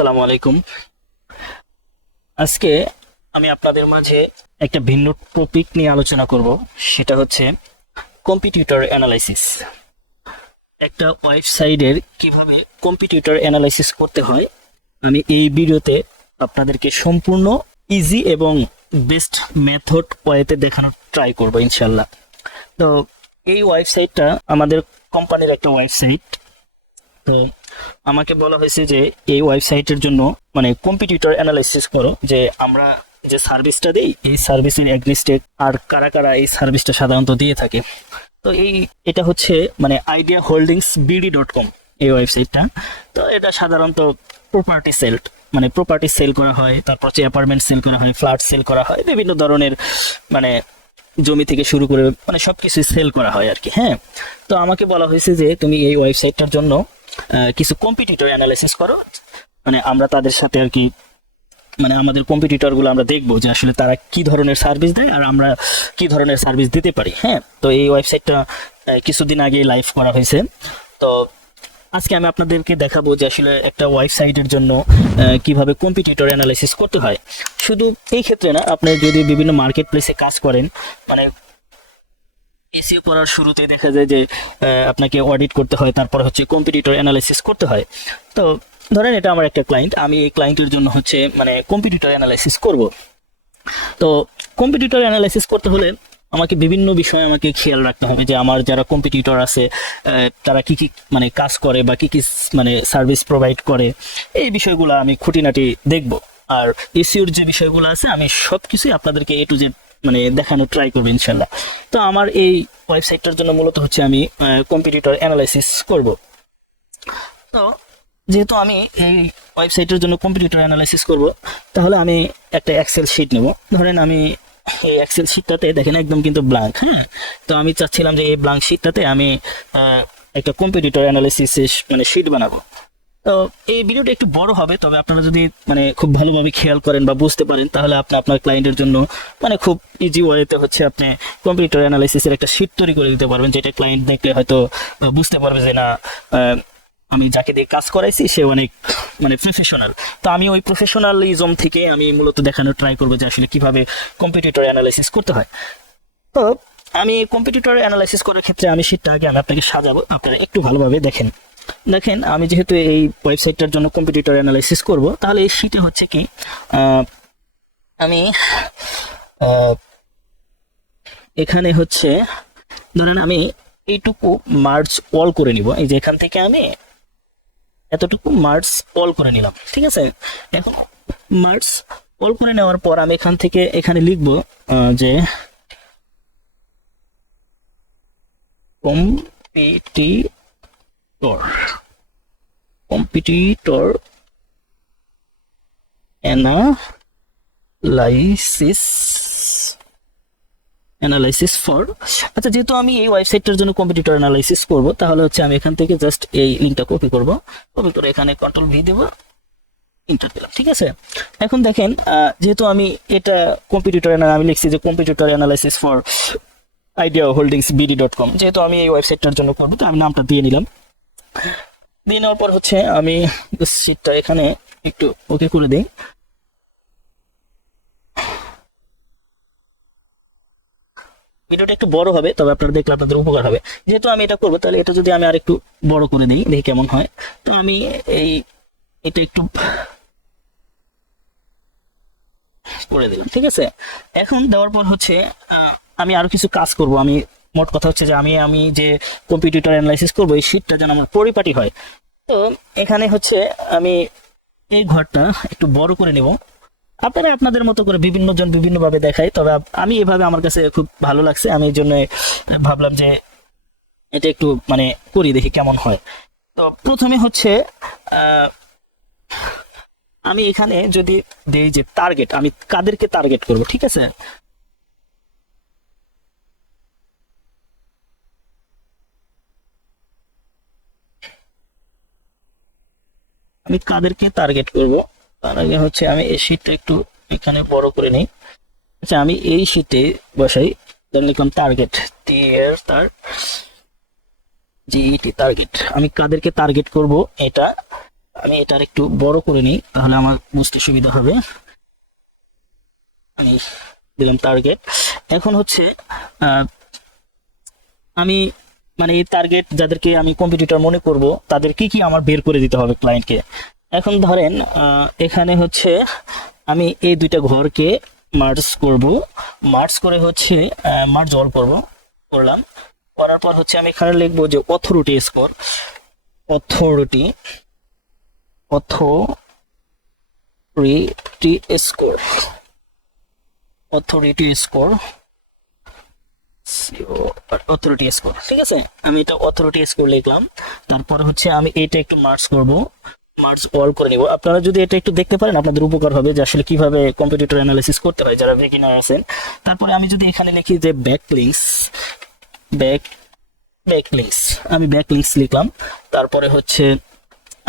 আসসালামু আলাইকুম। আজকে আমি আপনাদের মাঝে একটা ভিন্ন টপিক নিয়ে আলোচনা করব। সেটা হচ্ছে কম্পিটিটর অ্যানালাইসিস। একটা ওয়েবসাইটের কিভাবে কম্পিটিটর অ্যানালাইসিস করতে হয় আমি এই ভিডিওতে আপনাদেরকে সম্পূর্ণ ইজি এবং বেস্ট মেথড ওয়েতে দেখানোর ট্রাই করব ইনশাল্লাহ। তো এই ওয়েবসাইটটা আমাদের কোম্পানির একটা ওয়েবসাইট। তো আমাকে বলা হয়েছে যে এই ওয়েবসাইটের জন্য মানে কম্পিটিটর অ্যানালাইসিস করো, যে আমরা যে সার্ভিসটা দিই এই সার্ভিসের এগনিস্টে আর কারা কারা এই সার্ভিসটা সাধারণত দিয়ে থাকে। তো এটা হচ্ছে মানে আইডিয়া হোল্ডিংস বিডি.কম এই ওয়েবসাইটটা। তো এটা সাধারণত প্রপার্টি সেল, মানে প্রপার্টি সেল করা হয়, তারপর হচ্ছে অ্যাপার্টমেন্ট সেল করা হয়, ফ্ল্যাট সেল করা হয়, বিভিন্ন ধরনের মানে জমি থেকে শুরু করে মানে সবকিছু সেল করা হয় আর কি। হ্যাঁ, তো আমাকে বলা হয়েছে যে তুমি এই ওয়েবসাইটটার জন্য কিছু কম্পিটিটর অ্যানালাইসিস করো। মানে আমরা তাদের সাথে আর কি মানে আমাদের কম্পিটিটর গুলো আমরা দেখবো যে আসলে তারা কি ধরনের সার্ভিস দেয় আর আমরা কি ধরনের সার্ভিস দিতে পারি। হ্যাঁ, তো এই ওয়েবসাইটটা কিছুদিন আগে লাইভ করা হয়েছে। তো আজকে আমি আপনাদেরকে দেখাবো যে আসলে একটা ওয়েবসাইটের জন্য কিভাবে কম্পিটিটর অ্যানালাইসিস করতে হয়। শুধু এই ক্ষেত্রে না, আপনি যদি বিভিন্ন মার্কেট প্লেসে কাজ করেন, মানে এসইও করার শুরুতে দেখা যায় যে আপনাকে অডিট করতে হয়, তারপর হচ্ছে কম্পিটিটর অ্যানালাইসিস করতে হয়। তো ধরেন এটা আমার একটা ক্লায়েন্ট, আমি এই ক্লায়েন্টের জন্য হচ্ছে মানে কম্পিটিটর অ্যানালাইসিস করব। তো কম্পিটিটর অ্যানালাইসিস করতে হলে আমাকে বিভিন্ন বিষয়ে আমাকে খেয়াল রাখতে হবে যে আমার যারা কম্পিটিটর আছে তারা কি কি মানে কাজ করে বা কি কি মানে সার্ভিস প্রোভাইড করে, এই বিষয়গুলো আমি খুঁটিনাটি দেখব। আর এসইওর যে বিষয়গুলো আছে আমি সব কিছুই আপনাদেরকে এ টু জেড মানে দেখানো ট্রাই করবো ইনশাল্লাহ। তো আমার এই ওয়েবসাইটটার জন্য মূলত হচ্ছে আমি কম্পিটিটর অ্যানালাইসিস করব। তো যেহেতু আমি এই ওয়েবসাইটের জন্য কম্পিটিটর অ্যানালাইসিস করব, তাহলে আমি একটা এক্সেল শিট নেব। ধরেন আমি এই এক্সেল শিটটাতে দেখেন একদম কিন্তু ব্ল্যাঙ্ক। হ্যাঁ, তো আমি চাচ্ছিলাম যে এই ব্ল্যাঙ্ক শিটটাতে আমি একটা কম্পিটিটর অ্যানালাইসিস মানে শিট বানাবো। তো এই ভিডিওটা একটু বড় হবে, তবে আপনারা যদি মানে খুব ভালোভাবে খেয়াল করেন বা বুঝতে পারেন তাহলে আপনি আপনার ক্লায়েন্টের জন্য মানে খুব ইজি ওয়েতে হচ্ছে আপনি কম্পিউটার অ্যানালাইসিসের একটা শিট তৈরি করে দিতে পারবেন, যেটা ক্লায়েন্ট দেখলে হয়তো বুঝতে পারবে যে না আমি যাকে দিয়ে কাজ করাইছি সে অনেক মানে প্রফেশনাল। তো আমি ওই প্রফেশনালিজম থেকে আমি মূলত দেখানোর ট্রাই করবো যে আসলে কিভাবে কম্পিটিটর অ্যানালাইসিস করতে হয়। তো আমি কম্পিটিটর অ্যানালাইসিস করার ক্ষেত্রে আমি শিটটা আগে আমি আপনাকে সাজাবো, আপনারা একটু ভালোভাবে দেখেন। দেখেন আমি যেহেতু এই ওয়েবসাইটটার জন্য কম্পিটিটর অ্যানালাইসিস করব, তাহলে এই শিটে হচ্ছে কি আমি এখানে হচ্ছে ধরেন আমি এইটুকু মার্জ অল করে নিব। এই যে এখান থেকে আমি এতটুকু মার্জ অল করে নিলাম, ঠিক আছে। এখন মার্জ অল করে নেওয়ার পর আমি এখান থেকে এখানে লিখব যে কম্পিটিটর অ্যানালাইসিস ফর। আচ্ছা, যেহেতু আমি এই ওয়েবসাইটটার জন্য কম্পিটিটর অ্যানালাইসিস করব, তাহলে হচ্ছে আমি এখান থেকে জাস্ট এই লিঙ্কটা কপি করব, কপি করে এখানে কন্ট্রোল ভি দেব, ইন্টার দিলাম, ঠিক আছে। এখন দেখেন যেহেতু আমি এটা কম্পিটিটর আমি লিখছি যে competitor analysis for Idea Holdings BD com, যেহেতু আমি এই ওয়েবসাইটটার জন্য করবো তো আমি নামটা দিয়ে নিলাম। দিয়ে নেওয়ার পর হচ্ছে আমি শিটটা এখানে একটু ওকে করে দিই। ভিডিওটা একটু বড় হবে, তবে আপনারা দেখলে আপনাদের উপকার হবে। যেহেতু আমি এটা করবো, তাহলে এটা যদি আমি আর একটু বড় করে দিই, দেখি কেমন হয়। তো আমি এটা একটু করে দিলাম, ঠিক আছে। এখন দেওয়ার পর হচ্ছে আমি আরো কিছু কাজ করব। আমি মোট কথা হচ্ছে যে আমি যে কম্পিটিটর অ্যানালাইসিস করবো এই শিটটা যেন আমার পরিপাটি হয়। তো এখানে হচ্ছে আমি এই ঘরটা একটু বড় করে নেব। আপনারা আপনাদের মতো করে বিভিন্ন জন বিভিন্ন ভাবে দেখায়, তবে আমি এভাবে আমার কাছে খুব ভালো লাগছে, আমি এই জন্য ভাবলাম যে এটা একটু মানে করি, দেখি কেমন হয়। তো প্রথমে হচ্ছে আমি এখানে যদি দেই যে টার্গেট, আমি কাদেরকে টার্গেট করব, ঠিক আছে। আমি কাদেরকে টার্গেট করব তার আগে হচ্ছে আমি এই শীটটা একটু এখানে বড় করে নিই। আচ্ছা, আমি এই শীটে বসাই, দেন লিখলাম টার্গেট, টি এর তার জিইটি টার্গেট। আমি কাদেরকে টার্গেট করব এটা আমি এটা একটু বড় করে নিই, তাহলে আমার বুঝতে সুবিধা হবে। আমি দিলাম টার্গেট। এখন হচ্ছে আমি মানে এই টার্গেট যাদেরকে আমি কম্পিটিটর মনে করব তাদের কি কি আমার বের করে দিতে হবে ক্লায়েন্টকে। এখন ধরেন এখানে হচ্ছে আমি এই দুইটা ঘরকে মার্জ করব, মার্জ করে হচ্ছে মার্জ অল করলাম। করার পর হচ্ছে আমি এখানে লিখবো যে authority score, authority authority score, authority score, authority score. ঠিক আছে, আমি এটা অথরিটি স্কোর লিখলাম। তারপরে হচ্ছে আমি এটা একটু মার্জ করব, মার্জ অল করে নিব। আপনারা যদি এটা একটু দেখতে পারেন আপনাদের উপকার হবে যে আসলে কিভাবে কম্পিটিটর অ্যানালাইসিস করতে হয় যারা বিগিনার আছেন। তারপরে আমি যদি এখানে লিখি যে ব্যাকলিংকস, ব্যাকলিংকস, আমি ব্যাকলিংকস লিখলাম। তারপরে হচ্ছে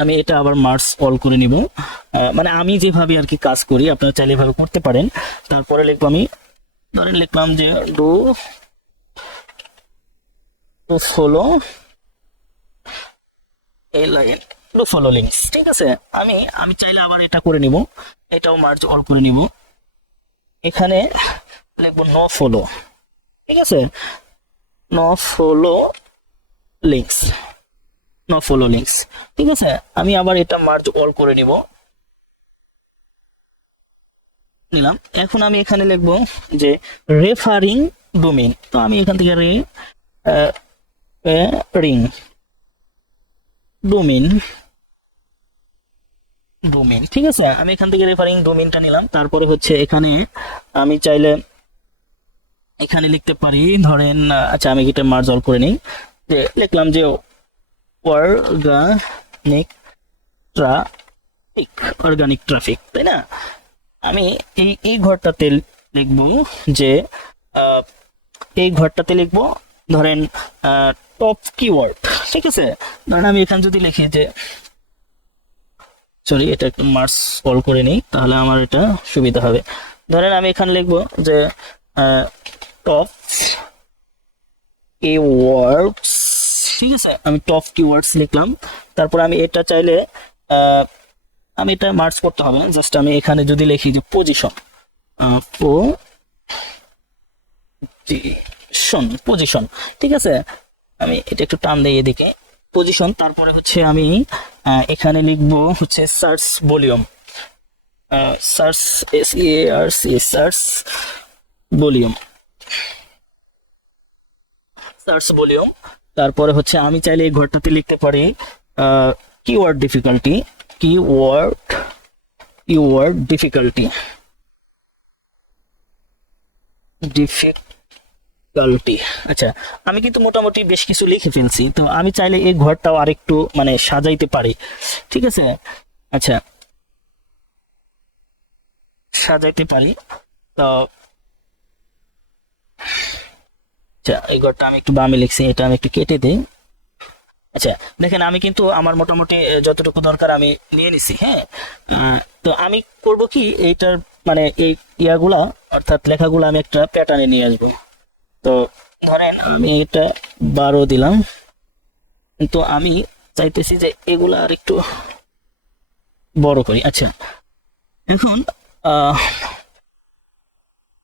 আমি এটা আবার মার্জ অল করে নিব। মানে আমি যেভাবে আর কি কাজ করি আপনারা চাইলে এভাবে করতে পারেন। তারপরে লিখবো আমি, ধরেন লিখলাম যে ডু ফলো এই লাইন, ডু ফলো লিঙ্কস। ঠিক আছে, আমি চাইলে আবার এটা করে নিব, এটাও মার্জ অল করে নিব। এখানে লিখবো নো ফলো। ঠিক আছে, no follow links, no follow links. ঠিক আছে, আমি আবার এটা মার্জ অল করে নিব, নিলাম। এখন আমি এখানে লিখবো যে রেফারিং ডোমেইন। তো আমি এখান থেকে রিং ডোমেইন, ডোমেইন। ঠিক আছে, আমি এখান থেকে রেফারিং ডোমেইনটা নিলাম। তারপরে হচ্ছে এখানে আমি চাইলে এখানে লিখতে পারি, ধরেন আচ্ছা আমি এটা মার্জ অল করে নিই, যে লিখলাম যে অর্গানিক ট্রাফিক, অর্গানিক ট্রাফিক, তাই না। আমি এই ঘরটাতে লিখবো যে এই ঘরটাতে লিখবো ধরেন টপ কিওয়ার্ড। ঠিক আছে, ধরেন আমি এখানে যদি লিখি যে, সরি এটা একটু মার্জ অল করে নিই তাহলে আমার এটা সুবিধা হবে। ধরেন আমি এখানে লিখবো যে টপ কিওয়ার্ডস। ঠিক আছে, আমি টপ কিওয়ার্ডস লিখলাম। তারপর আমি এটা চাইলে আমি এটা মার্জ করতে হবে না, জাস্ট আমি এখানে যদি লিখি যে পজিশন, পজিশন। ঠিক আছে, আমি এটা একটু টান দিয়ে এদিকে পজিশন। তারপরে হচ্ছে আমি এখানে লিখবো হচ্ছে search volume, search search volume, search volume. তারপরে হচ্ছে আমি চাইলে এই ঘরটাতে লিখতে পারি কিওয়ার্ড ডিফিকাল্টি, কিওয়ার্ড ডিফিকাল্টি, আচ্ছা আমি কিন্তু মোটামুটি বেশ কিছু লিখে ফেলছি। তো আমি চাইলে এই ঘরটাও আরেকটু মানে সাজাইতে পারি। ঠিক আছে, আচ্ছা সাজাইতে পারি। তো আচ্ছা এই ঘরটা আমি একটু বামে লিখছি, এটা আমি একটু কেটে দিই। আচ্ছা দেখেন আমি কিন্তু আমার মোটামুটি যতটুকু দরকার আমি নিয়ে নিছি। হ্যাঁ, তো আমি করব কি এইটার মানে এই ইয়াগুলা অর্থাৎ লেখাগুলো আমি একটা প্যাটার্নে নিয়ে আসবো। তো ধরেন আমি এটা 12 দিলাম, কিন্তু আমি চাইতেছি যে এগুলা আর একটু বড় করি। আচ্ছা এখন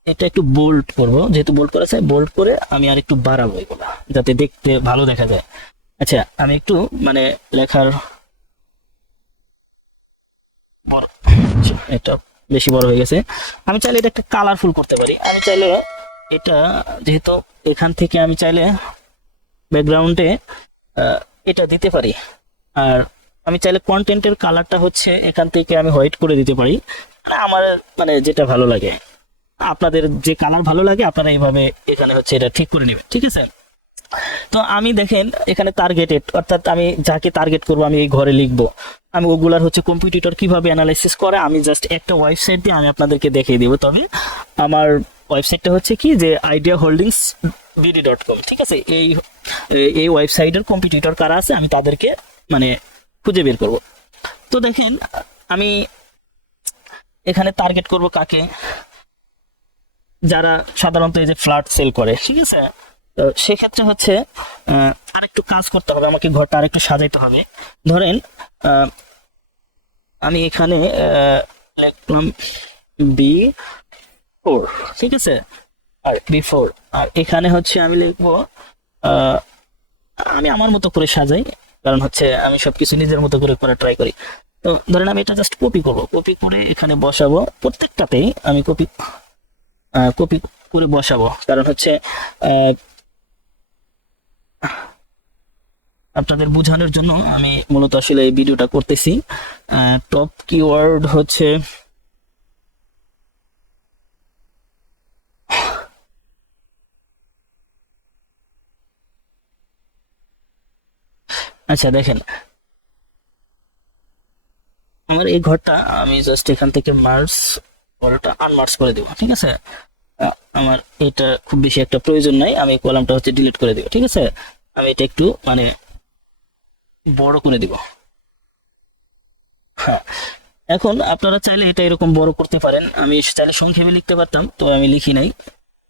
এটা একটু বোল্ড করব, যেহেতু বোল্ড করা আছে বোল্ড করে আমি আর একটু বাড়াবো এগুলা যাতে দেখতে ভালো দেখা যায়। আচ্ছা আমি একটু মানে লেখার বড়, এটা বেশি বড় হয়ে গেছে। আমি চাইলে এটা একটা কালারফুল করতে পারি। আমি চাইলে এটা যেহেতু এখান থেকে আমি চাইলে ব্যাকগ্রাউন্ডে এটা দিতে পারি। আর আমি চাইলে কন্টেন্টের কালারটা হচ্ছে এখান থেকে আমি হোয়াইট করে দিতে পারি, মানে আমার মানে যেটা ভালো লাগে। আপনাদের যে কালার ভালো লাগে আপনারা এইভাবে এখানে হচ্ছে এটা ঠিক করে নেবেন। ঠিক আছে, তো আমি দেখেন এখানে টার্গেটেড অর্থাৎ আমি যাকে টার্গেট করবো আমি এই ঘরে লিখবো। আমি ওগুলার হচ্ছে কম্পিটিটর কিভাবে অ্যানালাইসিস করে আমি জাস্ট একটা ওয়েবসাইট দিয়ে আমি আপনাদেরকে দেখিয়ে দিব। তবে আমার ওয়েবসাইটটা হচ্ছে কি যে ideaholdingsbd.com। ঠিক আছে, এই ওয়েবসাইটের কম্পিটিটর কারা আছে আমি তাদেরকে মানে খুঁজে বের করব। তো দেখেন আমি এখানে টার্গেট করব কাকে, যারা সাধারণত এই যে ফ্ল্যাট সেল করে। ঠিক আছে, তো সেক্ষেত্রে হচ্ছে আরেকটু কাজ করতে হবে, আমাকে ঘরটা আরেকটু সাজাইতে হবে। ধরেন আমি এখানে লিখলাম B4, ঠিক আছে, আর B4, আর এখানে হচ্ছে আমি লিখবো আমি আমার মতো করে সাজাই, কারণ হচ্ছে আমি সবকিছু নিজের মতো করে করার ট্রাই করি। তো ধরেন আমি এটা জাস্ট কপি করব, কপি করে এখানে বসাবো, প্রত্যেকটাতেই আমি কপি কপি করে বসাবো, কারণ হচ্ছে আহ, আপনাদের বোঝানোর জন্য আমি মূলত আসলে এই ভিডিওটা করতেছি। টপ কিওয়ার্ড হচ্ছে আচ্ছা দেখেন, আমার এই ঘরটা আমি জাস্ট এখান থেকে মার্জ ঘরটা আনমার্জ করে দেবো, ঠিক আছে। আমার এটা খুব বেশি একটা প্রয়োজন নাই, আমি কলামটা হচ্ছে ডিলিট করে দেবো, ঠিক আছে। আমি এটা একটু মানে বড় করে দিব। হ্যাঁ, এখন আপনারা চাইলে এটা এরকম বড় করতে পারেন, আমি চাইলে সংক্ষেপে লিখতে পারতাম, তো আমি লিখি নাই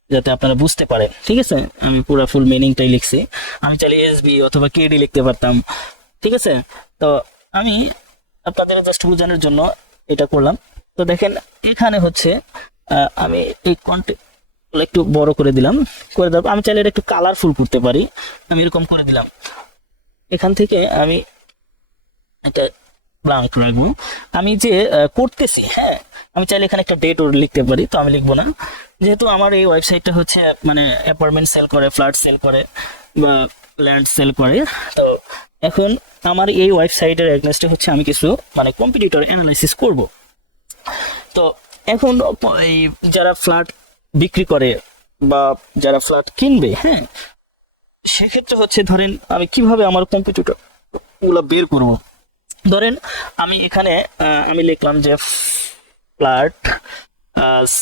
যাতে আপনারা বুঝতে পারেন, ঠিক আছে। আমি পুরো ফুল মিনিংটাই লিখছি। আমি চাইলে এসবি অথবা কেডি লিখতে পারতাম, ঠিক আছে। তো আমি আপনাদের জাস্ট বোঝানোর জন্য এটা করলাম। তো দেখেন এখানে হচ্ছে আমি এই কন্টেন্ট একটু বড় করে দিলাম, করে দেবো। আমি চাইলে এটা একটু কালারফুল করতে পারি, আমি এরকম করে দিলাম। এখান থেকে আমি এটা ব্লাঙ্ক রাখবো। আমি যে করতেছি, হ্যাঁ, আমি চাইলে এখানে একটা ডেট লিখতে পারি, তো আমি লিখবো না, যেহেতু আমার এই ওয়েবসাইটটা হচ্ছে মানে অ্যাপার্টমেন্ট সেল করে, ফ্ল্যাট সেল করে বা ল্যান্ড সেল করে। তো এখন আমার এই ওয়েবসাইটের এগেইনস্টে হচ্ছে আমি কিছু মানে কম্পিটিটর অ্যানালাইসিস করব। তো এখন এই যারা ফ্ল্যাট বিক্রি করে বা যারা ফ্ল্যাট কিনবে, হ্যাঁ, সেক্ষেত্রে হচ্ছে ধরেন আমি কিভাবে আমার কম্পিটিটর গুলো বের করব। ধরেন আমি এখানে আমি লিখলাম যে ফ্ল্যাট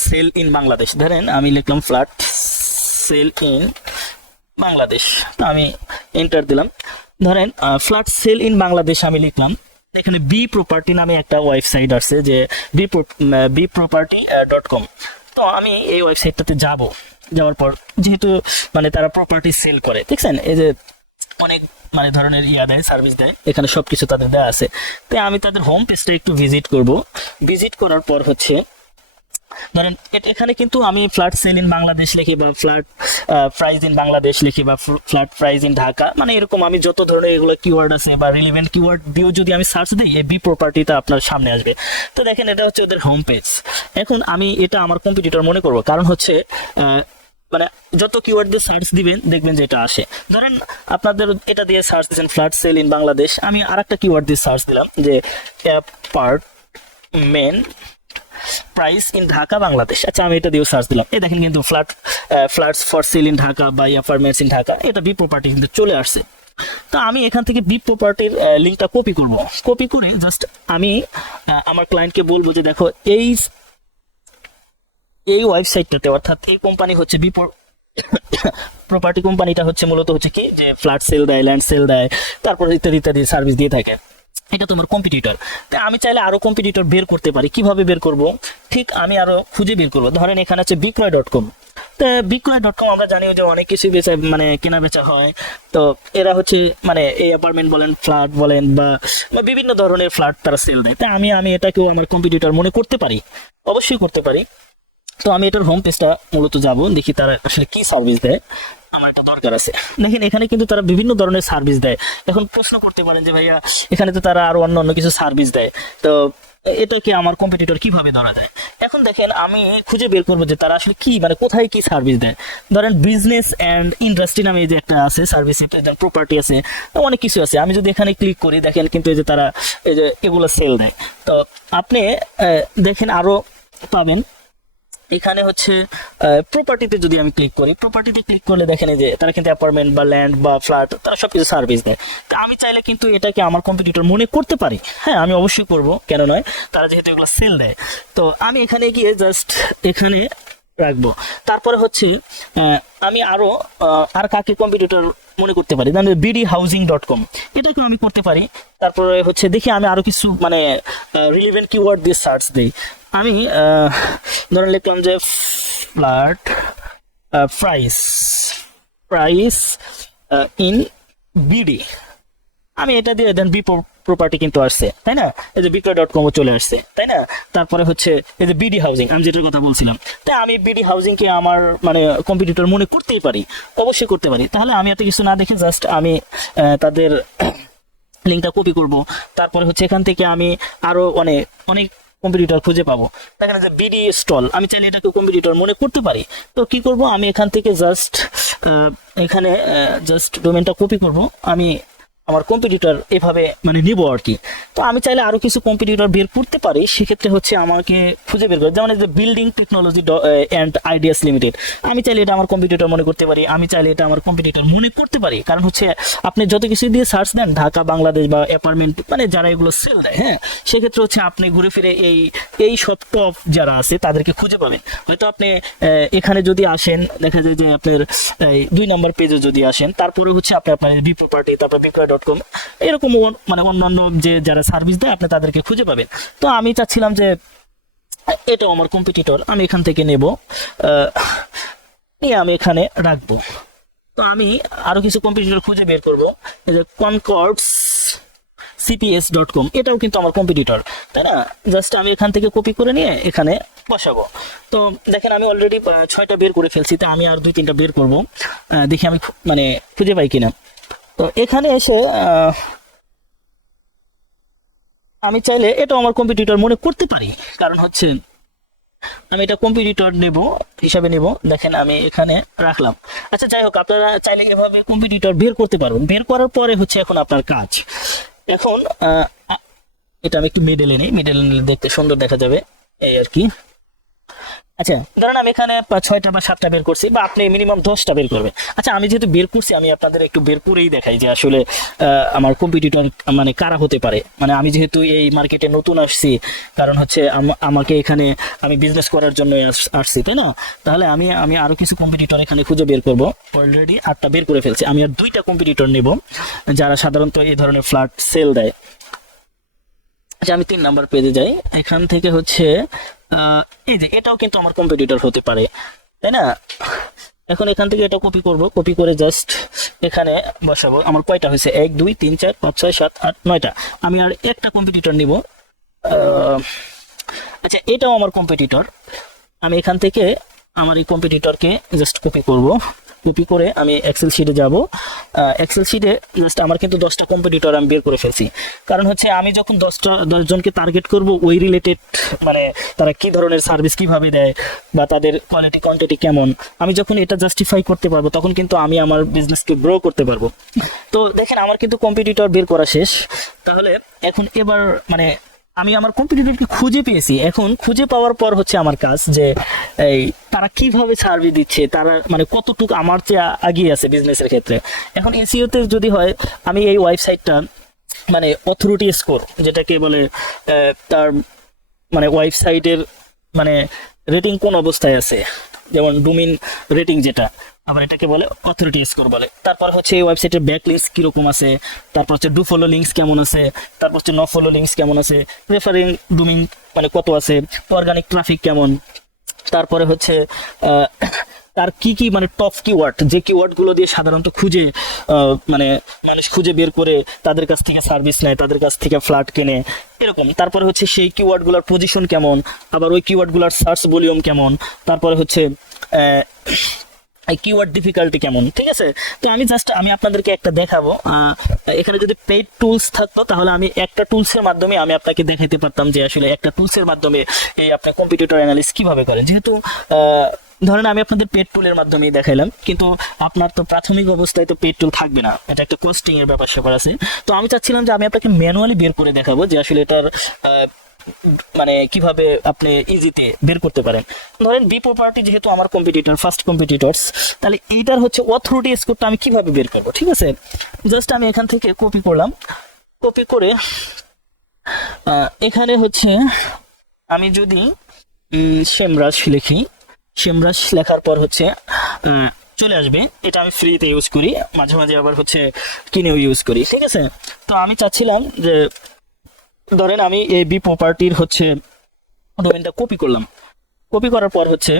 সেল ইন বাংলাদেশ, ধরেন আমি লিখলাম ফ্ল্যাট সেল ইন বাংলাদেশ, আমি এন্টার দিলাম। ধরেন ফ্ল্যাট সেল ইন বাংলাদেশ আমি লিখলাম, এখানে বি প্রপার্টি নামে একটা ওয়েবসাইট আছে, যে bproperty.com। তো আমি এই ওয়েবসাইটটাতে যাব, যাওয়ার পর যেহেতু মানে তারা প্রপার্টি সেল করে, দেখছেন এই যে অনেক মানে ধরনের ইয়া দেয়, সার্ভিস দেয়, এখানে সবকিছু তাদের দেওয়া আছে। তাই আমি তাদের হোম পেজটা একটু ভিজিট করব। ভিজিট করার পর হচ্ছে ধরেন এখানে কিন্তু আমি ফ্ল্যাট সেল ইন বাংলাদেশ লিখি বা ফ্ল্যাট প্রাইস ইন বাংলাদেশ লিখি বা ফ্ল্যাট প্রাইস ইন ঢাকা, মানে এরকম আমি যত ধরনের এগুলো কিওয়ার্ড আছে বা রিলেভেন্ট কিওয়ার্ড দিয়েও যদি আমি সার্চ দিই, এই বি প্রপার্টিটা আপনার সামনে আসবে। তো দেখেন এটা হচ্ছে ওদের হোম পেজ। এখন আমি এটা আমার কম্পিটিটর মনে করব, কারণ হচ্ছে মানে যত কিওয়ার্ড দিয়ে সার্চ দিবেন দেখবেন যে এটা আসে। ধরেন আপনাদের এটা দিয়ে সার্চ দিয়েছেন ফ্ল্যাট সেল ইন বাংলাদেশ, আমি আর একটা কিওয়ার্ড দিয়ে সার্চ দিলাম যে apartment price in Dhaka Bangladesh. আচ্ছা, আমি এটা দিয়েও সার্চ দিলাম, এই দেখেন কিন্তু flats for sale in Dhaka বা অ্যাপার্টমেন্টস ইন ঢাকা, এটা বি প্রপার্টি কিন্তু চলে আসছে। তো আমি এখান থেকে বি প্রপার্টির লিঙ্কটা কপি করব, কপি করে জাস্ট আমি আমার ক্লায়েন্টকে বলবো যে দেখো এই এই ওয়েবসাইটটাতে, অর্থাৎ এই কোম্পানি হচ্ছে বি প্রপার্টি কোম্পানিটা হচ্ছে মূলত হচ্ছে কি, যে ফ্ল্যাট সেল দেয়, ল্যান্ড সেল দেয়, তারপর ইত্যাদি ইত্যাদি সার্ভিস দিয়ে থাকে। এটা তোমার কম্পিটিটর। তাই আমি চাইলে আরো কম্পিটিটর বের করতে পারি। কিভাবে বের করব? ঠিক আমি আরো খুঁজে বের করবো। ধরেন এখানে আছে বিক্রয়.com। তো বিক্রয়.com আমরা জানি যে অনেক কিছু বেচা মানে কেনা বেচা হয়। তো এরা হচ্ছে মানে এই অ্যাপার্টমেন্ট বলেন, ফ্ল্যাট বলেন বা বিভিন্ন ধরনের ফ্ল্যাট তারা সেল দেয়। তাই আমি এটাকেও আমার কম্পিটিটর মনে করতে পারি, অবশ্যই করতে পারি। তো আমি এটার হোম পেজটা মূলত যাব, দেখি তারা আসলে কি সার্ভিস দেয়, আমার এটা দরকার আছে। দেখেন এখানে কিন্তু তারা বিভিন্ন ধরনের সার্ভিস দেয়। এখন প্রশ্ন করতে পারেন যে ভাইয়া এখানে তো তারা আরো অন্য অন্য কিছু সার্ভিস দেয়, তো এটাকে আমার কম্পিটিটর কিভাবে ধরা যায়? এখন দেখেন আমি খুঁজে বের করবো যে তারা আসলে কি মানে কোথায় কি সার্ভিস দেয়। ধরেন বিজনেস অ্যান্ড ইন্ডাস্ট্রি নামে যে একটা আছে সার্ভিস, প্রপার্টি আছে, অনেক কিছু আছে। আমি যদি এখানে ক্লিক করি দেখেন কিন্তু এই যে তারা এই যে এগুলো সেল দেয়। তো আপনি দেখেন আরো পাবেন। এখানে হচ্ছে প্রপার্টিতে যদি আমি ক্লিক করি, প্রপার্টিতে ক্লিক করলে দেখেন যে তারা কিন্তু অ্যাপার্টমেন্ট বা ল্যান্ড বা ফ্ল্যাট তারা সবকিছু সার্ভিস দেয়। তো আমি চাইলে কিন্তু এটাকে আমার কম্পিটিটর মনে করতে পারি। হ্যাঁ, আমি অবশ্যই করব, কেন নয়, তারা যেহেতু এগুলো সেল দেয়। তো আমি এখানে গিয়ে জাস্ট এখানে রাখবো। তারপরে হচ্ছে আমি আরো আর কাকে কম্পিটিটর মনে করতে পারি, মানে bdhousing.com, এটাকেও আমি করতে পারি। তারপরে হচ্ছে দেখি আমি আরো কিছু মানে রিলেভেন্ট কিওয়ার্ড দিয়ে সার্চ দিই। আমি ধরেন লিখলাম যে flat price price in BD, আমি এটা দিয়ে দেন প্রপার্টি কিন্তু আসছে, তাই না? এই যে বিক্রয়.com চলে আসছে, তাই না? তারপরে হচ্ছে এই যে বিডি হাউজিং, আমি যেটার কথা বলছিলাম, তাই আমি বিডি হাউজিং কে আমার মানে কম্পিটিটর মনে করতেই পারি, অবশ্যই করতে পারি। তাহলে আমি এত কিছু না দেখে জাস্ট আমি তাদের লিঙ্কটা কপি করব। তারপরে হচ্ছে এখান থেকে আমি আরো অনেক অনেক কম্পিটিটর খুঁজে পাবো। দেখেন যে বিডি স্টল, আমি চাইলে এটাকে কম্পিটিটর মনে করতে পারি। তো কি করব, আমি এখান থেকে জাস্ট এখানে জাস্ট ডোমেনটা কপি করব, আমি আমার কম্পিটিটর এভাবে মানে নিব আর কি। তো আমি চাইলে আরো কিছু কম্পিটিটর বের করতে পারি, সেক্ষেত্রে হচ্ছে আমাকে খুঁজে বের করে, যেমন এই যে building technology and ideas limited, আমি চাইলে এটা আমার কম্পিটিটর মনে করতে পারি, আমি চাইলে এটা আমার কম্পিটিটর মনে করতে পারি। কারণ হচ্ছে আপনি যত কিছু দিয়ে সার্চ দেন ঢাকা, বাংলাদেশ বা অ্যাপার্টমেন্ট মানে যারা এগুলো সেল দেয়, হ্যাঁ, সেক্ষেত্রে হচ্ছে আপনি ঘুরে ফিরে এই সব টপ যারা আছে তাদেরকে খুঁজে পাবেন। হয়তো আপনি এখানে যদি আসেন, দেখা যায় যে আপনার 2 নম্বর পেজে যদি আসেন, তারপরে হচ্ছে আপনি আপনার বি প্রপার্টি, তারপর বিক্রয়.com, এরকম মানে অন্যান্য যে যারা সার্ভিস দেয় আপনি তাদেরকে খুঁজে পাবেন। তো আমি চাচ্ছিলাম যে এটাও আমার কম্পিটিটর, আমি এখান থেকে নেব, নিয়ে আমি এখানে রাখবো। তো আমি আরো কিছু কম্পিটিটর খুঁজে বের করব। এই যে কনকর্ডস cps.com, এটাও কিন্তু আমার কম্পিটিটর, তাই না? জাস্ট আমি এখান থেকে কপি করে নিয়ে এখানে বসাবো। তো দেখেন আমি অলরেডি 6টা বের করে ফেলছি, তো আমি আর 2-3টা বের করব, দেখি আমি মানে খুঁজে পাই কিনা। তো এখানে এসে আমি চাইলে এটাও আমার কম্পিটিটর মনে করতে পারি, কারণ হচ্ছে আমি এটা কম্পিটিটর নেব হিসাবে নেব। দেখেন আমি এখানে রাখলাম। আচ্ছা যাই হোক, আপনারা চাইলে এভাবে কম্পিটিটর বের করতে পারবেন। বের করার পরে হচ্ছে এখন আপনার কাজ, এখন এটা আমি একটু মিডলে নেই, মিডলে নিলে দেখতে সুন্দর দেখা যাবে এই আর কি। আচ্ছা ধরেন আমি এখানে 6টা বা 7টা বের করছি, বা আপনি মিনিমাম 10টা বের করবেন। আচ্ছা আমি যেহেতু বের করছি, আমি আপনাদের একটু বের করেই দেখাই যে আসলে আমার কম্পিটিটর মানে কারা হতে পারে। মানে আমি যেহেতু এই মার্কেটে নতুন আসছি, কারণ হচ্ছে আমাকে এখানে আমি বিজনেস করার জন্য আসছি, তাই না? তাহলে আমি আমি আরো কিছু কম্পিটিটর এখানে খুঁজে বের করব। অলরেডি 8টা বের করে ফেলছি, আমি আর 2টা কম্পিটিটর নেব যারা সাধারণত এই ধরনের ফ্ল্যাট সেল দেয়। আচ্ছা আমি 3 নাম্বার পেজে যাই, এখান থেকে হচ্ছে এই যে এটাও কিন্তু আমার কম্পিটিটর হতে পারে, তাই না? এখন এখান থেকে এটা কপি করব, কপি করে জাস্ট এখানে বসাবো। আমার কয়টা হয়েছে? 1 2 3 4 5 6 7 8 9টা। আমি আর একটা কম্পিটিটর নিব। আচ্ছা এটাও আমার কম্পিটিটর, আমি এখান থেকে আমার এই কম্পিটিটরকে জাস্ট কপি করব। কপি করে আমি এক্সেল শিটে যাব। এক্সেল শিটে জাস্ট আমার কিন্তু 10টা কম্পিটিটর আমি বের করে ফেলছি। কারণ হচ্ছে আমি যখন 10 জনকে টার্গেট করব ওই রিলেটেড, মানে তারা কি ধরনের সার্ভিস কিভাবে দেয় বা তাদের কোয়ালিটি কোয়ান্টিটি কেমন, আমি যখন এটা জাস্টিফাই করতে পারবো তখন কিন্তু আমি আমার বিজনেসকে গ্রো করতে পারবো। তো দেখেন আমার কিন্তু কম্পিটিটর বের করা শেষ। তাহলে এখন এবার মানে আমি আমার কম্পিটিটরকে খুঁজে পেয়েছি। এখন খুঁজে পাওয়ার পর হচ্ছে আমার কাজ যে এই তারা কিভাবে সার্ভিস দিচ্ছে, তারা মানে কতটুকু আমার চেয়ে এগিয়ে আছে বিজনেসের ক্ষেত্রে। এখন এসইও তে যদি হয়, আমি এই ওয়েবসাইটটা মানে অথরিটি স্কোর যেটাকে বলে, তার মানে ওয়েবসাইটের মানে রেটিং কোন অবস্থায় আছে, যেমন ডোমেইন রেটিং যেটা, আবার এটাকে বলে অথরিটি স্কোর বলে। তারপর হচ্ছে এই ওয়েবসাইটের ব্যাক লিঙ্কস কিরকম আছে, তারপর হচ্ছে ডু ফলো লিঙ্কস কেমন আছে, তারপর হচ্ছে ন ফলো লিঙ্কস কেমন আছে, রেফারিং ডোমেইন মানে কত আছে, অর্গানিক ট্রাফিক কেমন, তারপরে হচ্ছে তার কি কি মানে টপ কিওয়ার্ড, যে কিওয়ার্ড গুলো দিয়ে সাধারণত খুঁজে মানে মানুষ খুঁজে বের করে তাদের কাছ থেকে সার্ভিস নেয়, তাদের কাছ থেকে ফ্ল্যাট কেনে, এরকম। তারপরে হচ্ছে সেই কিওয়ার্ড গুলার পজিশন কেমন, আবার ওই কিওয়ার্ড গুলার সার্চ ভলিউম কেমন, তারপরে হচ্ছে কিওয়ার্ড ডিফিকাল্টি কেমন, ঠিক আছে? তো আমি জাস্ট আমি আপনাদেরকে একটা দেখাবো। এখানে যদি পেইড টুলস থাকতো তাহলে আমি একটা টুলসের মাধ্যমে আমি আপনাকে দেখাইতে পারতাম যে আসলে একটা টুলসের মাধ্যমে এই আপনি কম্পিটিটর অ্যানালিসিস কিভাবে করেন। যেহেতু ধরেন আমি আপনাদের পেড টুলের মাধ্যমেই দেখাইলাম, কিন্তু আপনার তো প্রাথমিক অবস্থায় তো পেড টুল থাকবে না, এটা একটা কস্টিং এর ব্যাপার স্যাপার আছে। তো আমি চাচ্ছিলাম যে আমি আপনাকে ম্যানুয়ালি বের করে দেখাবো যে আসলে এটার মানে কিভাবে আপনি ইজিতে বের করতে পারেন। ধরেন বি প্রপার্টি যেহেতু আমার কম্পিটিটর, ফার্স্ট কম্পিটিটরস, তাহলে এইটার হচ্ছে অথরিটি স্কোরটা আমি কিভাবে বের করবো, ঠিক আছে? জাস্ট আমি এখান থেকে কপি করলাম, কপি করে এখানে হচ্ছে আমি যদি সেমরাশ লিখি, সেমরাশ লেখার পর হচ্ছে চলে আসবে। এটা আমি ফ্রিতে ইউজ করি, মাঝে মাঝে আবার হচ্ছে কিনেও ইউজ করি, ঠিক আছে? তো আমি চাচ্ছিলাম যে ধরেন আমি এই বি প্রপার্টির হচ্ছে ডোমেইনটা কপি করলাম, কপি করার পর হচ্ছে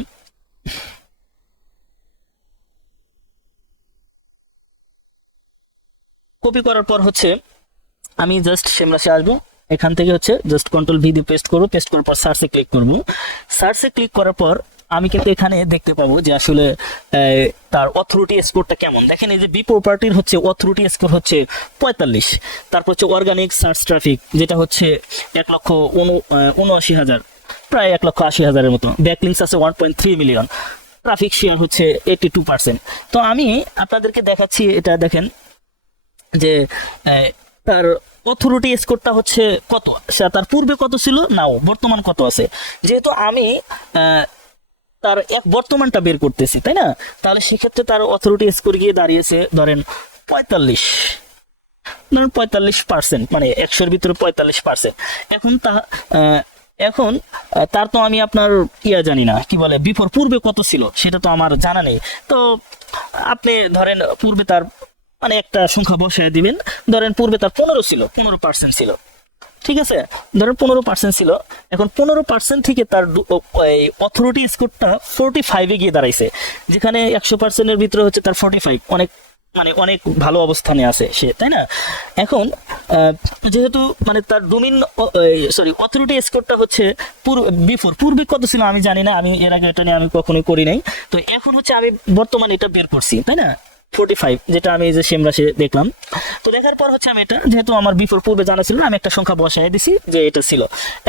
আমি জাস্ট সেমরাশে আসবো, এখান থেকে হচ্ছে জাস্ট কন্ট্রোল ভি দিয়ে পেস্ট করবো, পেস্ট করার পর সার্চে ক্লিক করবো। সার্চে ক্লিক করার পর আমি কিন্তু এখানে দেখতে পাবো যে আসলে তার অথরিটি স্কোরটা কেমন। দেখেন এই যে বি প্রপার্টির হচ্ছে অথরিটি স্কোর হচ্ছে 45, তারপর হচ্ছে অর্গানিক সার্চ ট্রাফিক যেটা হচ্ছে 1,79,000, প্রায় 1,80,000-এর মতো। ব্যাকলিংস আছে 1.3 মিলিয়ন, ট্রাফিক শেয়ার হচ্ছে 82%। তো আমি আপনাদেরকে দেখাচ্ছি, এটা দেখেন যে তার অথরিটি স্কোরটা হচ্ছে কত, সে তার পূর্বে কত ছিল, নাও বর্তমান কত আছে। যেহেতু আমি তার বর্তমানটা বের করতেছি, তাই না, তাহলে সেক্ষেত্রে তার অথরিটি স্কোর গিয়ে দাঁড়িয়েছে ধরেন 45, ধরেন 45%, মানে 100-এর ভিতরে 45%। এখন এখন তার তো আমি আপনার জানি না কি বলে বিফোর পূর্বে কত ছিল সেটা তো আমার জানা নেই। তো আপনি ধরেন পূর্বে তার মানে একটা সংখ্যা বসায় দিবেন, ধরেন পূর্বে তার 15 ছিল, 15% ছিল, ঠিক আছে, ধরেন 15% ছিল। এখন 15% থেকে তার অথরিটি স্কোরটা 45-এ গিয়ে দাঁড়াইছে, যেখানে 100%-এর ভিতরে হচ্ছে তার 45, অনেক মানে অনেক ভালো অবস্থানে আছে সে, তাই না। এখন যেহেতু মানে তার ডোমিন অথরিটি স্কোরটা হচ্ছে পূর্বে কত ছিল আমি জানি না, আমি এর আগে এটা নিয়ে আমি কখনোই করি নাই। তো এখন হচ্ছে আমি বর্তমানে এটা বের করছি, তাই না, 45, যেটা আমি এই যে সেমরাশে দেখলাম। তো দেখার পর হচ্ছে আমি এটা যেহেতু আমার পূর্বে জানা ছিল না, আমি একটা সংখ্যা বসাই দিছি যে এটা ছিল।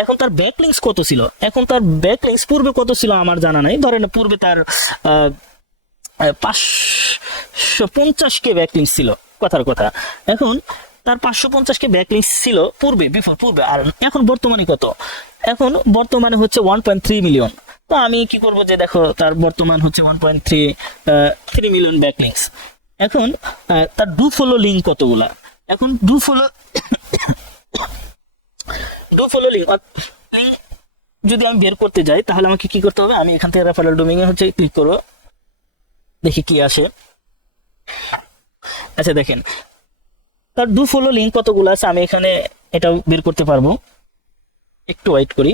এখন তার ব্যাকলিংস কত ছিল, এখন তার ব্যাকলিংস পূর্বে কত ছিল আমার জানা নাই। ধরেন পূর্বে তার 550K ব্যাকলিংস ছিল, কথার কথা। এখন তার 550K ব্যাকলিংস ছিল পূর্বে, আর এখন বর্তমানে কত, এখন বর্তমানে হচ্ছে 1.3 মিলিয়ন। তো আমি কি করব যে দেখো তার বর্তমান হচ্ছে 1.3 মিলিয়ন ব্যাকলিংস। এখন তার ডু ফলো লিঙ্ক কতগুলা, এখন ডু ফলো লিঙ্ক যদি আমি বের করতে যাই তাহলে আমাকে কি করতে হবে, আমি এখান থেকে রেফারেল ডোমেইনে হচ্ছে ক্লিক করব, দেখি কি আসে। আচ্ছা দেখেন তার ডু ফলো লিঙ্ক কতগুলো আছে, আমি এখানে এটাও বের করতে পারবো, একটু ওয়েট করি।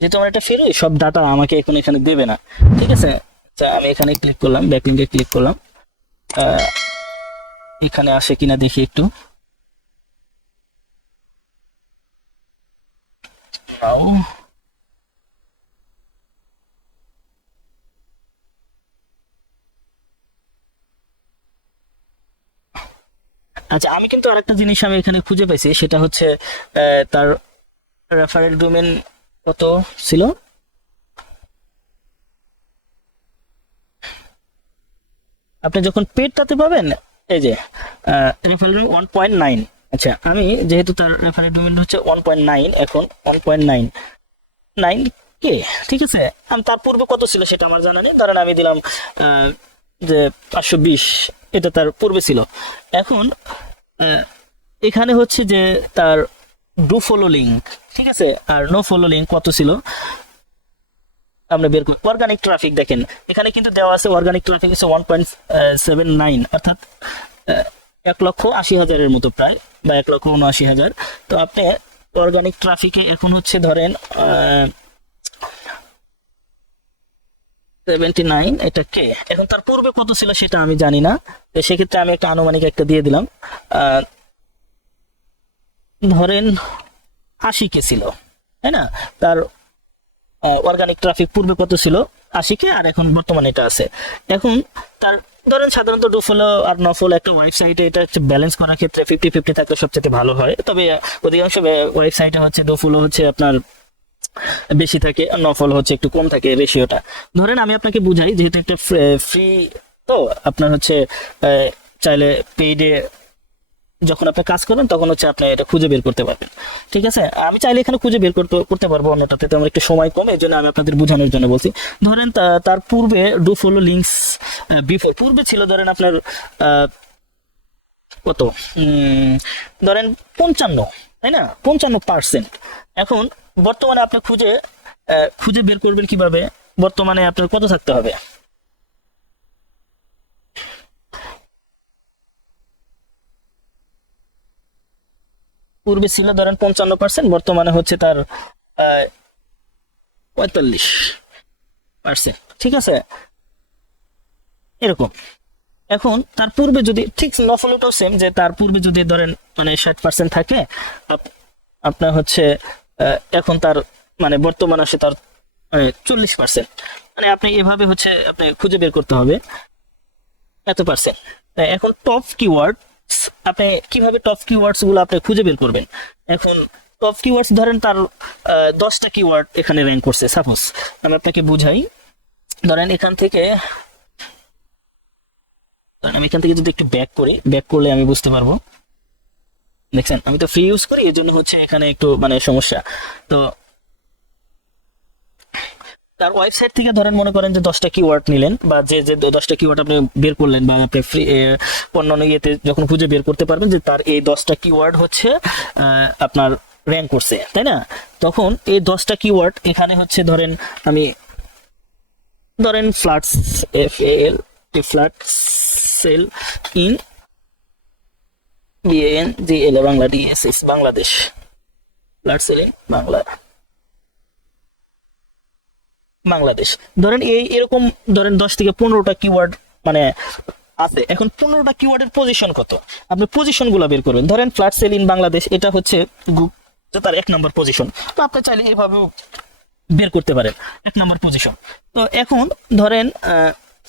যেহেতু আমার এটা ফেরোই, সব ডাটা আমাকে এখন এখানে দেবে না, ঠিক আছে। আচ্ছা আমি এখানে ক্লিক করলাম, ব্যাকলিঙ্কে ক্লিক করলাম, এখানে আসে কিনা দেখি একটু। আচ্ছা আমি কিন্তু আরেকটা জিনিস আমি এখানে খুঁজে পাইছি, সেটা হচ্ছে তার রেফারেল ডোমেন কত ছিল। আপনি যখন পেডটাতে পাবেন এই যে রেফারেল ডোমেন 1.9। আচ্ছা আমি যেহেতু তার রেফারেল ডোমেন হচ্ছে 1.9, এখন 1.9 কে, ঠিক আছে। আমি তার পূর্বে কত ছিল সেটা আমার জানা নেই, ধরেন আমি দিলাম যে 520, এটা তার পূর্বে ছিল। এখন এখানে হচ্ছে যে তার ডু ফলো লিঙ্ক, ঠিক আছে, আর নো ফলো লিঙ্ক কত ছিল আমরা বের করি। অর্গানিক ট্রাফিক দেখেন এখানে কিন্তু দেওয়া আছে, অর্গানিক ট্রাফিক হচ্ছে 1.79, অর্থাৎ 1,80,000-এর মতো প্রায়, বা 1,79,000। তো আপনি অর্গানিক ট্রাফিকে এখন হচ্ছে ধরেন 79, এটা কে, এখন তার পূর্বে কত ছিল সেটা আমি জানি না। তো সেক্ষেত্রে আমি একটা আনুমানিক একটা দিয়ে দিলাম, ধরেন 80K ছিল, তাই না। তার অর্গানিক ট্রাফিক পূর্বে কত ছিল, 80K, আর এখন বর্তমানে এটা আছে। এখন তার ধরেন সাধারণত ডুফলো আর নফল একটা ওয়েবসাইটে এটা হচ্ছে ব্যালেন্স করার ক্ষেত্রে 50-50 থাকলে সবচেয়ে ভালো হয়। তবে অধিকাংশ ওয়েবসাইটে হচ্ছে ডুফলো হচ্ছে আপনার বেশি থাকে, আর নফল হচ্ছে একটু কম থাকে রেশিওটা। ধরেন আমি আপনাকে বুঝাই, যেহেতু একটা ফ্রি, তো আপনার হচ্ছে চাইলে পেইডে যখন আপনি কাজ করেন তখন হচ্ছে আপনি এটা খুঁজে বের করতে পারবেন, ঠিক আছে। আমি চাইলে এখানে খুঁজে বের করতে পারবো, অন্যটাতে তো আমার একটু সময় কম, এই জন্য আমি আপনাদের বোঝানোর জন্য বলছি। ধরেন তার পূর্বে ডু ফলো লিঙ্কস বিফোর পূর্বে ছিল ধরেন আপনার কত, ধরেন 55, তাই না, 55%। এখন বর্তমানে আপনি খুঁজে বের করবেন কিভাবে, বর্তমানে আপনার কত থাকতে হবে। পূর্বে ছিল ধরেন 55%, বর্তমানে হচ্ছে তার 45%। ঠিক আছে, এরকম। এখন তার পূর্বে যদি ঠিক নফলটাও সেম, যে তার পূর্বে যদি ধরেন মানে 60% থাকে, আপনার হচ্ছে এখন তার মানে বর্তমান আসে তার 40%। মানে আপনি এভাবে হচ্ছে আপনি খুঁজে বের করতে হবে এত পার্সেন্ট। এখন টপ কিওয়ার্ড, আপনি কিভাবে টপ কিওয়ার্ডস গুলো আপনি খুঁজে বের করবেন? এখন টপ কিওয়ার্ডস ধরেন তার 10টা কিওয়ার্ড এখানে র্যাঙ্ক করছে, সাপোজ আমি আপনাকে বুঝাই। ধরেন এখান থেকে আমি এখান থেকে যদি একটু ব্যাক করি, ব্যাক করলে আমি বুঝতে পারবো। দেখছেন আমি তো ফ্রি ইউজ করি, এর জন্য হচ্ছে এখানে একটু মানে সমস্যা। তো তার ওয়েবসাইট থেকে ধরেন মনে করেন যে 10টা কিওয়ার্ড নিলেন, বা যে যে 10টা কিওয়ার্ড আপনি বের করলেন, বা আপনি ফ্রি অন্যান্য ইয়েতে যখন খুঁজে বের করতে পারবেন যে তার এই 10টা কিওয়ার্ড হচ্ছে আপনার র্যাঙ্ক করছে, তাই না? তখন এই 10টা কিওয়ার্ড এখানে হচ্ছে ধরেন আমি ধরেন flats FAL flat sell in BANGL Bangla DSS Bangladesh, flat sell in Bangladesh. ধরেন এরকম ধরেন 10 থেকে 15টা কিওয়ার্ড মানে আছে। এখন 15টা কিওয়ার্ডের পজিশন কত, আপনি পজিশন গুলা বের করবেন। ধরেন ফ্ল্যাট সেল ইন বাংলাদেশ, এটা হচ্ছে তার 1 নম্বর পজিশন, তো আপনি চাইলে এইভাবে বের করতে পারেন 1 নম্বর পজিশন। তো এখন ধরেন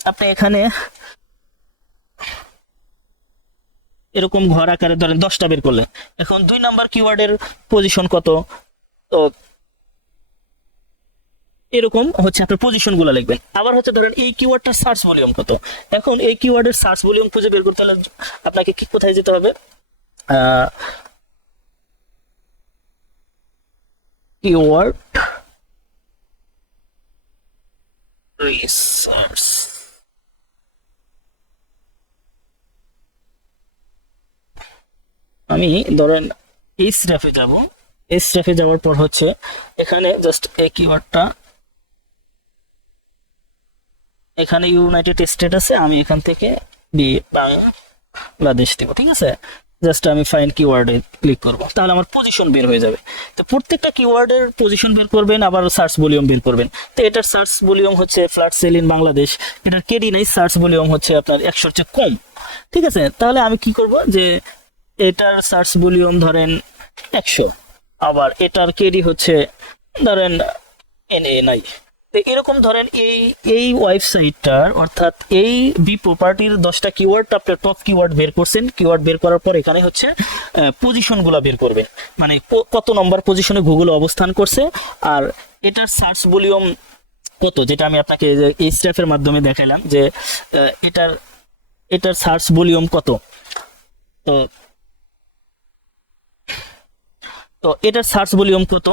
আপনি এখানে এরকম ঘর আকারে ধরেন 10টা বের করলেন। এখন 2 নাম্বার কিওয়ার্ডের পজিশন কত, তো এরকম হচ্ছে আপনার পজিশন গুলো লিখবেন। আবার হচ্ছে ধরেন এই কিওয়ার্ডটার সার্চ ভলিউম কত। এখন এই কিওয়ার্ডের সার্চ ভলিউম খুঁজে বের করতে হলে আপনাকে কি কোথায় যেতে হবে, কিওয়ার্ড রিসার্চ। আমি ধরেন এই স্ট্যাফে যাব, এই স্ট্যাফে যাওয়ার পর হচ্ছে এখানে জাস্ট এই কিওয়ার্ডটা, এখানে ইউনাইটেড স্টেট আছে, আমি এখান থেকে বাংলাদেশ দেব। ঠিক আছে, জাস্ট আমি ফাইন্ড কিওয়ার্ডে ক্লিক করব, তাহলে আমার পজিশন বের হয়ে যাবে। তো প্রত্যেকটা কিওয়ার্ডের পজিশন বের করবেন, আবার সার্চ ভলিউম বের করবেন। তো এটার সার্চ ভলিউম হচ্ছে ফ্ল্যাট সেল ইন বাংলাদেশ, এটার কেডি নাই, সার্চ ভলিউম হচ্ছে আপনার 100-র চেয়ে কম। ঠিক আছে, তাহলে আমি কি করব যে এটার সার্চ ভলিউম ধরেন 100, আবার এটার কেডি হচ্ছে ধরেন NA নাই। তো এরকম ধরেন এই এই ওয়েবসাইটটার অর্থাৎ এই বি প্রপার্টির 10টা কিওয়ার্ড আপনার টপ কিওয়ার্ড বের করছেন। কিওয়ার্ড বের করার পর এখানে হচ্ছে পজিশনগুলো বের করবেন, মানে কত নম্বর পজিশনে গুগল অবস্থান করছে, আর এটার সার্চ ভলিউম কত, যেটা আমি আপনাকে এই স্ট্যাফের মাধ্যমে দেখালাম যে এটার এটার সার্চ ভলিউম কত। তো তো এটার সার্চ ভলিউম কত,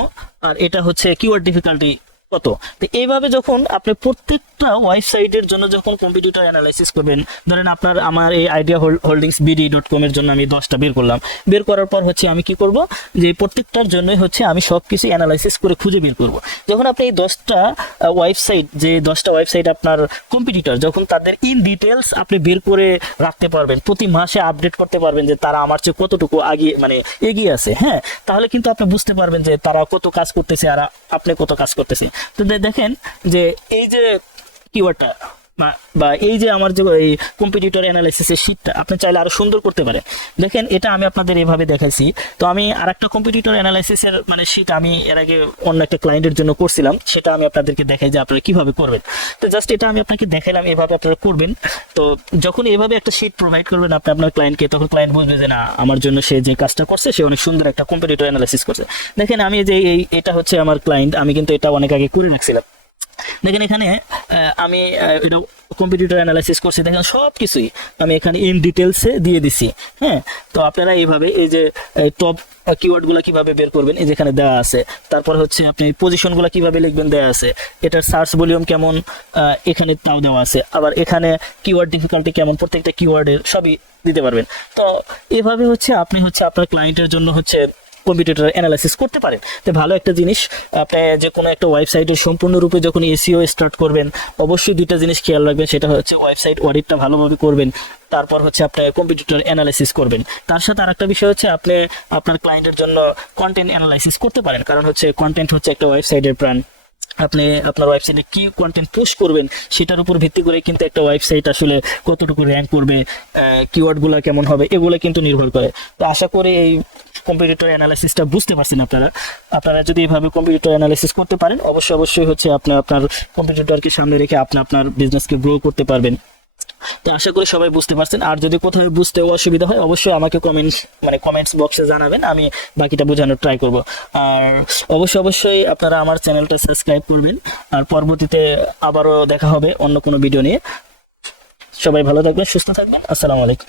আর এটা হচ্ছে কিওয়ার্ড ডিফিকাল্টি কত। তো এইভাবে যখন আপনি প্রত্যেকটা ওয়েবসাইটের জন্য যখন কম্পিটিটর অ্যানালাইসিস করবেন, ধরেন আমার এই আইডিয়া হোল্ডিংস BD.com এর জন্য আমি 10টা বের করলাম, বের করার পর হচ্ছে আমি কি করব যে প্রত্যেকটার জন্যই হচ্ছে আমি সব কিছু অ্যানালাইসিস করে খুঁজে বের করব। যখন আপনি এই 10টা ওয়েবসাইট, যে 10টা ওয়েবসাইট আপনার কম্পিটিটর, যখন তাদের ইন ডিটেলস আপনি বের করে রাখতে পারবেন, প্রতি মাসে আপডেট করতে পারবেন যে তারা আমার চেয়ে কতটুকু আগে মানে এগিয়ে আছে, হ্যাঁ, তাহলে কিন্তু আপনি বুঝতে পারবেন যে তারা কত কাজ করতেছে আর আপনি কত কাজ করতেছে। তো দেখেন যে এই যে কিওয়ার্ডটা বা এই যে আমার যে এই কম্পিটিটর অ্যানালাইসিসের শীটটা আপনি চাইলে আরো সুন্দর করতে পারেন। দেখেন এটা আমি আপনাদের এভাবে দেখাইছি। তো আমি আরেকটা কম্পিটিটর অ্যানালাইসিসের মানে শীট আমি এর আগে অন্য একটা ক্লায়েন্টের জন্য করছিলাম, সেটা আমি আপনাদেরকে দেখাই যে আপনারা কিভাবে করবেন। তো জাস্ট এটা আমি আপনাকে দেখাইলাম, এভাবে আপনারা করবেন। তো যখন এভাবে একটা শীট প্রোভাইড করবেন আপনি আপনার ক্লায়েন্টকে, তখন ক্লায়েন্ট বুঝবে যে না, আমার জন্য সে যে কাজটা করছে সে অনেক সুন্দর একটা কম্পিটিটর অ্যানালাইসিস করছে। দেখেন আমি যে এটা হচ্ছে আমার ক্লায়েন্ট, আমি কিন্তু এটা অনেক আগে করে রাখছিলাম। দেখেন এখানে আমি এটা কম্পিটিটর অ্যানালাইসিস করছি, দেখেন সব কিছুই আমি এখানে ইন ডিটেলসে দিয়ে দিছি। হ্যাঁ, তো আপনারা এইভাবে এই যে টপ কিওয়ার্ডগুলো কিভাবে বের করবেন এই যেখানে দেওয়া আছে, তারপর হচ্ছে আপনি পজিশনগুলো কিভাবে লিখবেন দেওয়া আছে, এটার সার্চ ভলিউম কেমন এখানে তাও দেওয়া আছে, আবার এখানে কিওয়ার্ড ডিফিকাল্টি কেমন, প্রত্যেকটা কিওয়ার্ডের সবই দিতে পারবেন। তো এভাবে হচ্ছে আপনি হচ্ছে আপনার ক্লায়েন্টের জন্য হচ্ছে কম্পিটিটর অ্যানালাইসিস করতে পারেন। তো ভালো একটা জিনিস, আপনি যে কোনো একটা ওয়েবসাইটের সম্পূর্ণরূপে যখন এসইও স্টার্ট করবেন অবশ্যই দুইটা জিনিস খেয়াল রাখবেন, সেটা হচ্ছে ওয়েবসাইট অডিটটা ভালোভাবে করবেন, তারপর হচ্ছে আপনি কম্পিটিটর অ্যানালাইসিস করবেন। তার সাথে আরেকটা বিষয় হচ্ছে আপনি আপনার ক্লায়েন্টের জন্য কন্টেন্ট অ্যানালাইসিস করতে পারেন, কারণ হচ্ছে কন্টেন্ট হচ্ছে একটা ওয়েবসাইটের প্রাণ। আপনি আপনার ওয়েবসাইটে কি কন্টেন্ট পোস্ট করবেন সেটার উপর ভিত্তি করে কিন্তু একটা ওয়েবসাইট আসলে কতটুকু র্যাঙ্ক করবে, কিওয়ার্ডগুলো কেমন হবে, এগুলো কিন্তু নির্ভর করে। তো আশা করি এই কম্পিটিটর অ্যানালাইসিসটা বুঝতে পারছেন আপনারা। আপনারা যদি এইভাবে কম্পিটিটর অ্যানালাইসিস করতে পারেন, অবশ্যই হচ্ছে আপনি আপনার কম্পিটিটরকে সামনে রেখে আপনি আপনার বিজনেসকে গ্রো করতে পারবেন। তো আশা করি সবাই বুঝতে পারছেন। আর যদি কোথাও বুঝতে অসুবিধা হয় অবশ্যই আমাকে কমেন্টস বক্সে জানাবেন, আমি বাকিটা বোঝানোর ট্রাই করব। আর অবশ্যই আপনারা আমার চ্যানেলটা সাবস্ক্রাইব করবেন। আর পরবর্তীতে আবারও দেখা হবে অন্য কোনো ভিডিও নিয়ে। সবাই ভালো থাকবেন, সুস্থ থাকবেন। আসসালামু আলাইকুম।